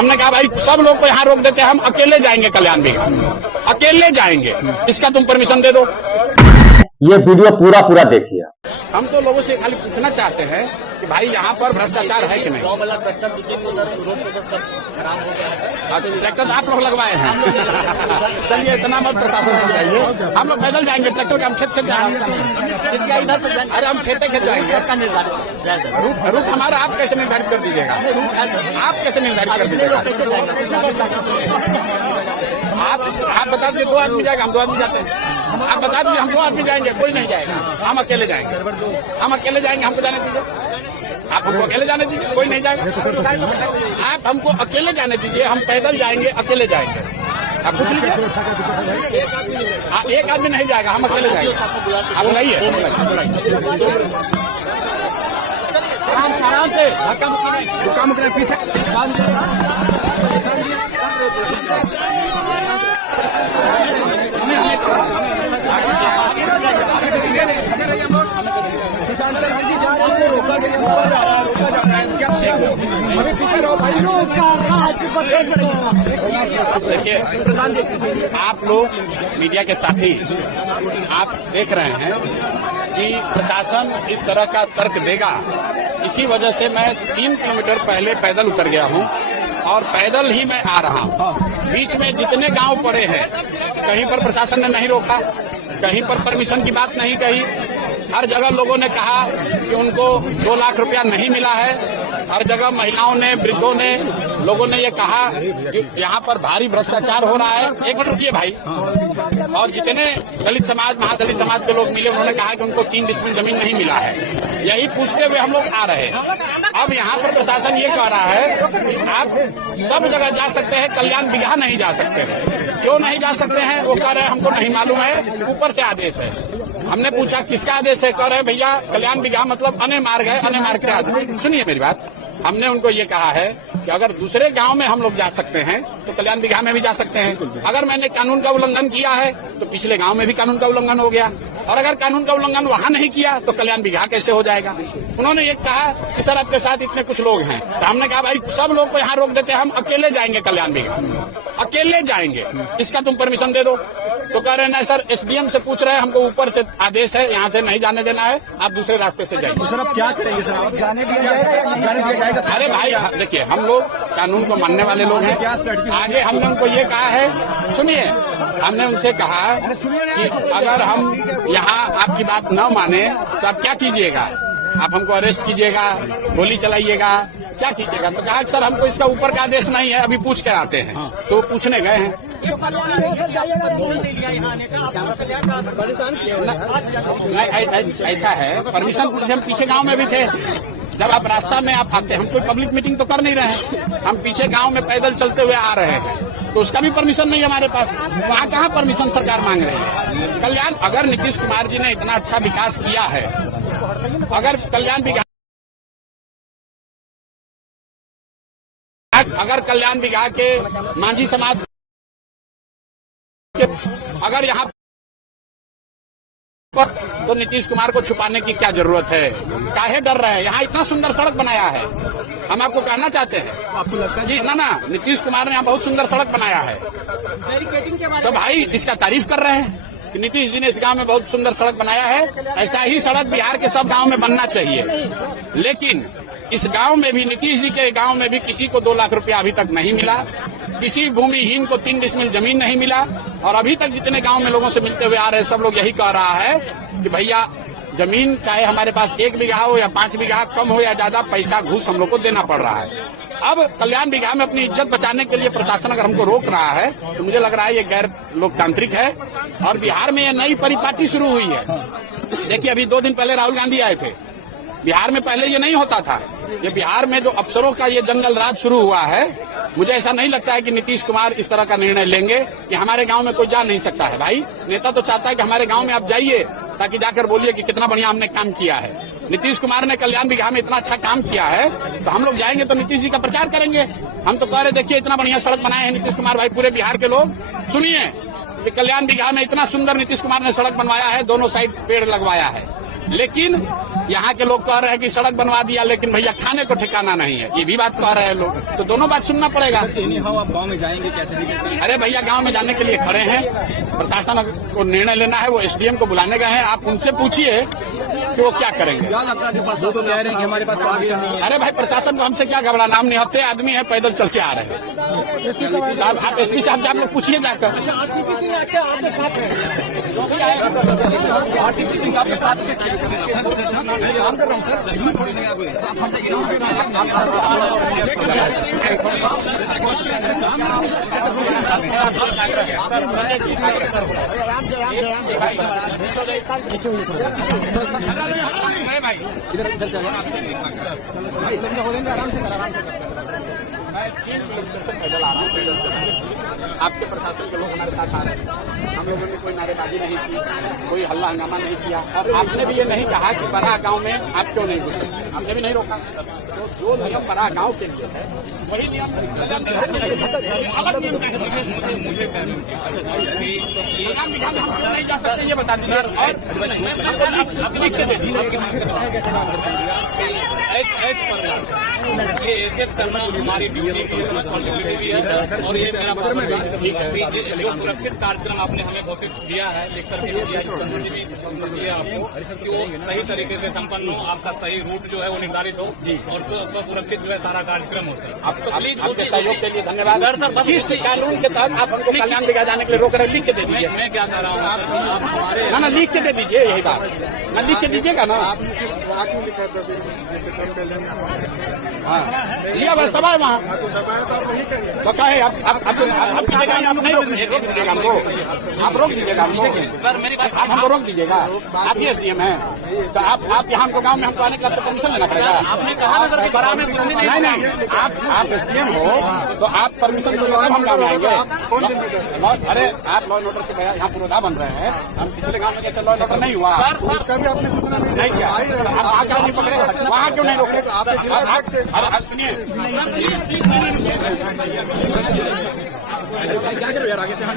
हमने कहा भाई सब लोग को यहाँ रोक देते हैं, हम अकेले जाएंगे कल्याण बिघा, अकेले जाएंगे, इसका तुम परमिशन दे दो। ये वीडियो पूरा देखिए। हम तो लोगों से खाली पूछना चाहते हैं कि भाई यहाँ पर भ्रष्टाचार है कि नहीं। ट्रैक्टर आप लोग लगवाए हैं। चलिए इतना मत प्रशासन समझाइए, हम लोग पैदल जाएंगे, ट्रैक्टर के हम खेत जाएंगे। अरे हम खेते जाएंगे। रूट हमारा आप कैसे निर्धारित कर दीजिएगा? आप कैसे निर्धारित कर दीजिएगा? आप बता दीजिए 2 आदमी जाएगा, हम 2 आदमी जाते हैं। आप बता दीजिए हम 2 आदमी जाएंगे, कोई नहीं जाएगा, हम अकेले जाएंगे, हम अकेले जाएंगे, हमको जाने दीजिए। आप हमको अकेले जाने दीजिए, कोई नहीं जाएगा। आप हमको अकेले जाने दीजिए, हम पैदल जाएंगे, अकेले जाएंगे। आप पूछ लीजिए। एक आदमी नहीं जाएगा, हम अकेले जाएंगे। आप बुलाइए, आराम से धक्का मुक्का पीछे। देखिए आप लोग मीडिया के साथी आप देख रहे हैं कि प्रशासन इस तरह का तर्क देगा, इसी वजह से मैं 3 किलोमीटर पहले पैदल उतर गया हूं और पैदल ही मैं आ रहा हूं। बीच में जितने गांव पड़े हैं कहीं पर प्रशासन ने नहीं रोका, कहीं पर परमिशन की बात नहीं कही। हर जगह लोगों ने कहा कि उनको 2 लाख रुपया नहीं मिला है। हर जगह महिलाओं ने, वृद्धों ने, लोगों ने ये कहा कि यहाँ पर भारी भ्रष्टाचार हो रहा है। एक मिनट रुकिए भाई। और जितने दलित समाज, महादलित समाज के लोग मिले, उन्होंने कहा कि उनको 3 डिसमिल जमीन नहीं मिला है। यही पूछते हुए हम लोग आ रहे हैं। अब यहाँ पर प्रशासन ये कह रहा है कि आप सब जगह जा सकते हैं, कल्याण बिघा नहीं जा सकते हैं। क्यों नहीं जा सकते हैं? वो कह रहे हैं हमको नहीं मालूम है, ऊपर से आदेश है। हमने पूछा किसका आदेश है? कह रहे भैया कल्याण बिघा मतलब अन्य मार्ग है, अन्य मार्ग से आदेश। सुनिए मेरी बात। हमने उनको ये कहा है कि अगर दूसरे गांव में हम लोग जा सकते हैं तो कल्याण बिघा में भी जा सकते हैं। अगर मैंने कानून का उल्लंघन किया है तो पिछले गांव में भी कानून का उल्लंघन हो गया, और अगर कानून का उल्लंघन वहां नहीं किया तो कल्याण बिघा कैसे हो जाएगा? उन्होंने ये कहा कि सर आपके साथ इतने कुछ लोग हैं। तो हमने कहा भाई सब लोग को यहाँ रोक देते हैं, हम अकेले जाएंगे कल्याण बिघा, अकेले जाएंगे, इसका तुम परमिशन दे दो। तो कह रहे हैं सर एसडीएम से पूछ रहे हैं, हमको ऊपर से आदेश है, यहाँ से नहीं जाने देना है, आप दूसरे रास्ते से जाइए। सर आप क्या करेंगे? सर आप जाने दिया जाएगा? अरे भाई देखिए हम लोग कानून को मानने वाले लोग हैं। आगे हमने उनको ये कहा है, सुनिए, हमने उनसे कहा कि अगर हम यहाँ आपकी बात न माने तो आप क्या कीजिएगा? आप हमको अरेस्ट कीजिएगा, गोली चलाइएगा, क्या कीजिएगा? तो कहा सर हमको इसका ऊपर का आदेश नहीं है, अभी पूछ कर आते हैं। तो पूछने गए हैं। ऐसा है, परमिशन पूछे, हम पीछे गांव में भी थे। जब आप रास्ता में आप आते, हम कोई पब्लिक मीटिंग तो कर नहीं रहे हैं, हम पीछे गांव में पैदल चलते हुए आ रहे हैं, तो उसका भी परमिशन नहीं है हमारे पास। वहाँ कहाँ परमिशन सरकार मांग रही है? कल्याण, अगर नीतीश कुमार जी ने इतना अच्छा विकास किया है, अगर कल्याण बिघा के मांझी समाज के अगर यहाँ पर, तो नीतीश कुमार को छुपाने की क्या जरूरत है? काहे डर रहे हैं? यहाँ इतना सुंदर सड़क बनाया है, हम आपको कहना चाहते हैं। आपको लगता है जी ना नीतीश कुमार ने यहाँ बहुत सुंदर सड़क बनाया है, तो भाई इसका तारीफ कर रहे हैं कि नीतीश जी ने इस गांव में बहुत सुंदर सड़क बनाया है। ऐसा ही सड़क बिहार के सब गांव में बनना चाहिए। लेकिन इस गांव में भी, नीतीश जी के गांव में भी किसी को 2 लाख रुपया अभी तक नहीं मिला, किसी भूमिहीन को 3 डिसमिल जमीन नहीं मिला। और अभी तक जितने गांव में लोगों से मिलते हुए आ रहे हैं, सब लोग यही कह रहा है कि भैया जमीन चाहे हमारे पास 1 बीघा हो या 5 बीघा, कम हो या ज्यादा, पैसा घूस हम लोग को देना पड़ रहा है। अब कल्याण बिघा में अपनी इज्जत बचाने के लिए प्रशासन अगर हमको रोक रहा है तो मुझे लग रहा है ये गैर लोकतांत्रिक है। और बिहार में ये नई परिपाटी शुरू हुई है। देखिए अभी 2 दिन पहले राहुल गांधी आए थे। बिहार में पहले ये नहीं होता था। ये बिहार में जो अफसरों का ये जंगल राज शुरू हुआ है, मुझे ऐसा नहीं लगता है कि नीतीश कुमार इस तरह का निर्णय लेंगे कि हमारे गांव में कोई जा नहीं सकता है। भाई नेता तो चाहता है कि हमारे गांव में आप जाइए, ताकि जाकर बोलिए कि कितना बढ़िया हमने काम किया है। नीतीश कुमार ने कल्याण बिघा में इतना अच्छा काम किया है, तो हम लोग जाएंगे तो नीतीश जी का प्रचार करेंगे। हम तो कह रहे देखिए इतना बढ़िया सड़क बनाए हैं नीतीश कुमार भाई, पूरे बिहार के लोग सुनिए कि कल्याण बिघा में इतना सुंदर नीतीश कुमार ने सड़क बनवाया है, दोनों साइड पेड़ लगवाया है। लेकिन यहाँ के लोग कह रहे हैं कि सड़क बनवा दिया लेकिन भैया खाने को ठिकाना नहीं है, ये भी बात कह रहे हैं लोग। तो दोनों बात सुनना पड़ेगा। आप गाँव में जाएंगे कैसे? अरे भैया गांव में जाने के लिए खड़े हैं, प्रशासन को निर्णय लेना है, वो एसडीएम को बुलाने गए हैं। आप उनसे पूछिए कि वो क्या करेंगे। क्या लगता है वो तो कह रहे हैं कि हमारे पास परमिशन नहीं है। अरे भाई प्रशासन को हमसे क्या घबराना, हम निहत्थे आदमी हैं, पैदल चल के आ रहे हैं। आप एसपी साहब से आप लोग पूछिए जाकर। आपके साथ है आपके साथ काम कर रहा हूँ भाई इधर आराम से मैं 3 किलोमीटर से पैदल आ रहा हूँ। आपके प्रशासन के लोग हमारे साथ आ रहे हैं। हम लोगों ने कोई नारेबाजी नहीं की, कोई हल्ला हंगामा नहीं किया, और आपने भी ये नहीं कहा कि बड़ा गांव में आप क्यों नहीं घुसे, आपने भी नहीं रोका। तो जो नियम बड़ा गांव के लिए है वही नियम अलग नियम नहीं जा सकते, ये बता दीजिए। और लिख के दे ये एसेस करना हमारी ड्यूटी की रिस्पॉन्सिबिलिटी भी है, और ये मेरा जो सुरक्षित कार्यक्रम आपने हमें घोषित किया है, लिख करके दिया भी आपको कि वो सही तरीके से संपन्न हो, आपका सही रूट जो है वो निर्धारित हो और सुरक्षित जो है सारा कार्यक्रम होता है। आप तो प्लीज आपके सहयोग के लिए धन्यवाद सर। किस कानून के तहत आप हमको कल्याण दिखाए जाने के लिए रोक रहे, लिख के दे दीजिए। मैं क्या कर रहा हूँ ना लिख के दे दीजिए, यही बात ना, लिख के दीजिएगा ना। हाँ लिया भाई सभा है वहाँ, तो क्या है आप कीजिएगा, आप नहीं रोक दीजिएगा हमको, आप रोक दीजिएगा हमको सर। मेरी बात आप हमको रोक दीजिएगा, आप ही एसडीएम है, तो आप यहाँ हमको गाँव में हमको आने के लिए परमिशन लेना पड़ेगा। आपने कहा सर कि बड़ा में नहीं आप एसडीएम हो तो आप परमिशन दोगे तब हम गाँव में आएंगे। अरे आप लॉ एंड ऑर्डर के यहाँ पुरोधा बन रहे हैं, हम पिछले गाँव में कैसे लॉ एंड ऑर्डर नहीं हुआ, उसका भी आपने सूचना नहीं किया, आप वहाँ क्यों नहीं पकड़े, वहाँ क्यों नहीं रोके? सुनिए क्या करो यार, आगे से मैं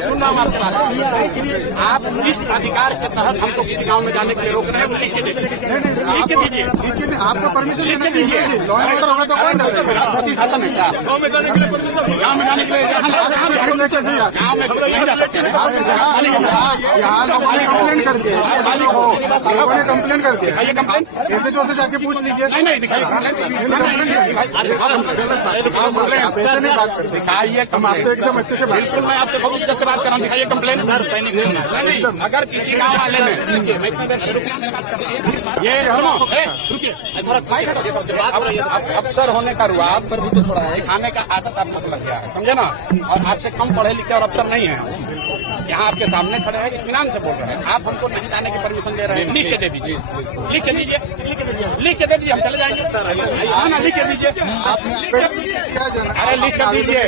सुन रहा हूँ आपकी बात। आप इस अधिकार के तहत हमको किसी गांव में जाने के लिए रोक रहे हैं, लिख के दीजिए, आपको परमिशन लेना चाहिए। लॉ एंड ऑर्डर होगा तो कोई राष्ट्रपति शासन है क्या? गाँव में जाने के लिए गाँव में नहीं जा सकते हैं। यहाँ लोगों ने कंप्लेन कर दिया, लोगों ने कंप्लेन कर दिया। ये कंप्लेन ऐसे जो से जाके पूछ लीजिए। नहीं दिखाइए दिखाइए, हम आपसे एकदम अच्छे से बिल्कुल मैं आपसे बहुत अच्छे से बात कर रहा हूँ, दिखाइए कंप्लेन। अगर किसी गाँव वाले ने ये सुनो रुकिए, अफसर होने का रुआब पर भी तो थोड़ा है, खाने का आदत आप लग गया है, समझे ना। और आपसे कम पढ़े लिखे और अफसर नहीं है, यहाँ आपके सामने खड़े हैं, इत्मीनान से बोल रहे हैं। आप हमको नहीं जाने की परमिशन दे रहे हैं, लिख के दे दीजिए, लिख के दीजिए, लिख के दे दीजिए, हम चले जाएंगे। हाँ ना, लिख के दीजिए, अरे लिख के दीजिए।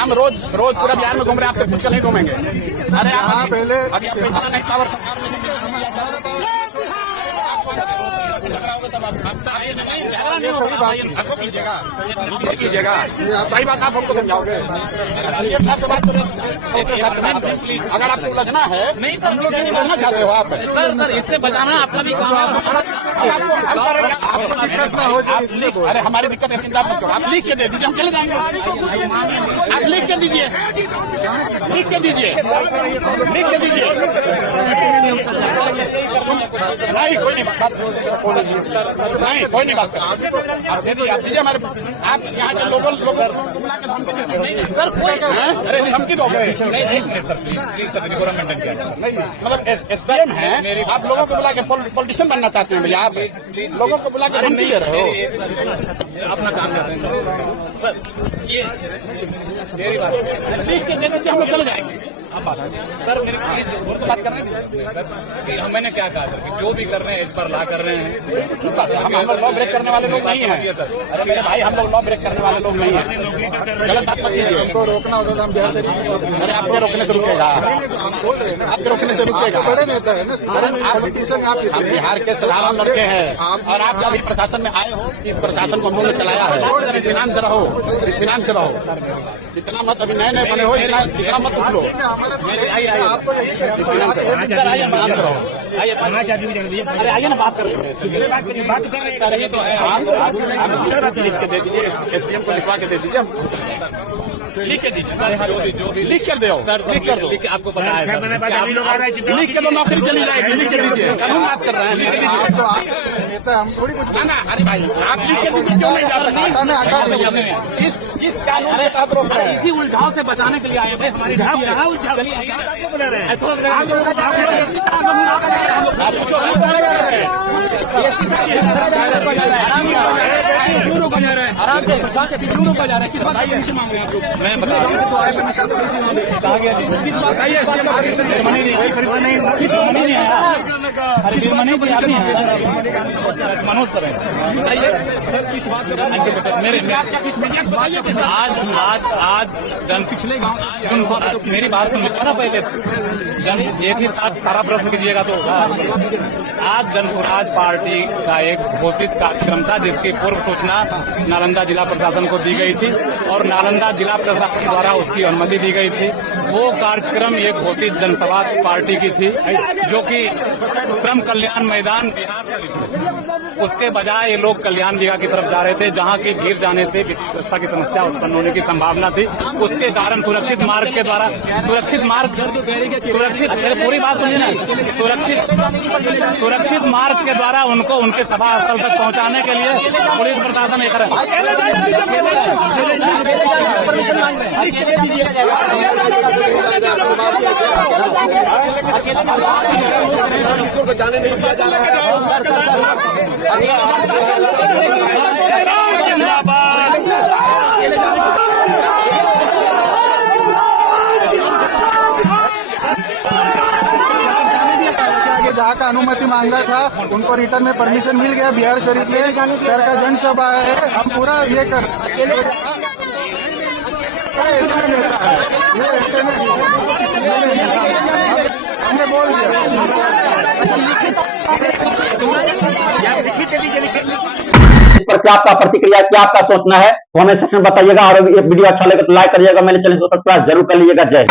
हम रोज पूरा बिहार में घूम रहे हैं, आपसे पूछ कर नहीं घूमेंगे। अरे आप पहले अभी आपको इतना नहीं पावर सरकार में कीजिएगा, सही बात आप हमको समझाओगे। अगर आपको उलझना है, नहीं सर, उलझना चाहते हो आप, सर इससे बचाना आपका भी काम है। अरे हमारी दिक्कत है, चिंता मत करो, आप लिख के दे दीजिए, हम चले जाएंगे। आप लिख के दीजिए, लिख के दीजिए, लिख के दीजिए। नहीं कोई नहीं बात, नहीं कोई नहीं बात, आप दे दीजिए, आप दीजिए हमारे। आप यहाँ के लोगों को बुला के धमकी देते हैं सर, अरे धमकी दो गए नहीं, मतलब एसडीएम है, आप लोगों को बुला के पॉलिटिशियन बनना चाहते हैं भैया, आप लोगों को बुला के धमकी दे रहे हो। अपना काम करते हैं सर, ये मेरी बात लिख के दे दीजिए, हम लोग चले जाएंगे। सर मैंने क्या कहा सर कि जो भी कर रहे हैं इस पर ला कर रहे हैं। हम लॉ ब्रेक करने वाले लोग नहीं हैं सर। अरे मेरे भाई, हम लोग लॉ ब्रेक करने वाले लोग नहीं हैं। गलत बात मत कीजिए। हमको रोकना होता था हम बिहार से अरे आपके रोकने से रुकेगा, हम बोल रहे हैं ना, आपके रोकने से रुकेगा। बड़े नेता है ना, पॉलिटिशियन आप हम बिहार के साधारण लड़के हैं और आप अभी प्रशासन में आए हो कि प्रशासन को हम लोगों ने चलाया है। इत्मीनान से रहो, इत्मीनान से रहो, इतना मत, अभी नए नए बने हो, इतना मत कुछ लो। आपको इत्मीनान से रहो, इत्मीनान से रहो। अरे आइए ना, बात कर रहे हैं, बात कर रही तो है। आप लिख के दे दीजिए, एसडीएम को लिखवा के दे दीजिए, लिख के दीजिए सर, जो भी लिख कर दो सर, लिख कर दो, आपको पता है सर, लिख के दो, नौकरी चली जाएगी। लिख के दीजिए, कानून बात कर रहे हैं, लिख के दीजिए। तो आप नेता, हम थोड़ी कुछ ना, अरे भाई आप लिख के दीजिए, क्यों नहीं जा सकते? हटा दीजिए। किस कानून के तहत रोक रहे हैं? इसी उलझाव से बचाने के लिए आए थे हमारी आराम से प्रशासन क्यों रोका जा रहा है? किस बात का मांग रहे हैं आप लोग? मैं बता रहा हूँ, कहा गया किस बात का मनोज सर सर किस बात मेरे आज जन पिछले मेरी बात सुनो ना पहले, जन एक ही साथ सारा प्रश्न कीजिएगा तो होगा। आज जनसुराज पार्टी का एक घोषित कार्यक्रम था जिसकी पूर्व सूचना नालंदा जिला प्रशासन को दी गई थी और नालंदा जिला प्रशासन द्वारा उसकी अनुमति दी गई थी। वो कार्यक्रम एक घोषित जनसभा पार्टी की थी जो कि श्रम कल्याण मैदान बिहार से, उसके बजाय ये लोग कल्याण जगह की तरफ जा रहे थे जहां की गिर जाने से व्यवस्था की समस्या उत्पन्न होने की संभावना थी। उसके कारण सुरक्षित मार्ग के द्वारा पूरी बात सुनिए ना, सुरक्षित मार्ग के द्वारा उनको उनके सभा स्थल तक पहुंचाने के लिए पुलिस प्रशासन एक जाने नहीं दिया जा रहा जहाँ का अनुमति मांगा था उनको रिटर्न में परमिशन मिल गया। बिहार शरीफ में सर का जनसभा है, हम पूरा ये कर हमने बोल दिया। इस पर क्या आपका प्रतिक्रिया, क्या आपका सोचना है, कमेंट सेक्शन में बताइएगा। और ये वीडियो अच्छा लगे तो लाइक करिएगा, मेरे चैनल को सब्सक्राइब जरूर कर लीजिएगा। जय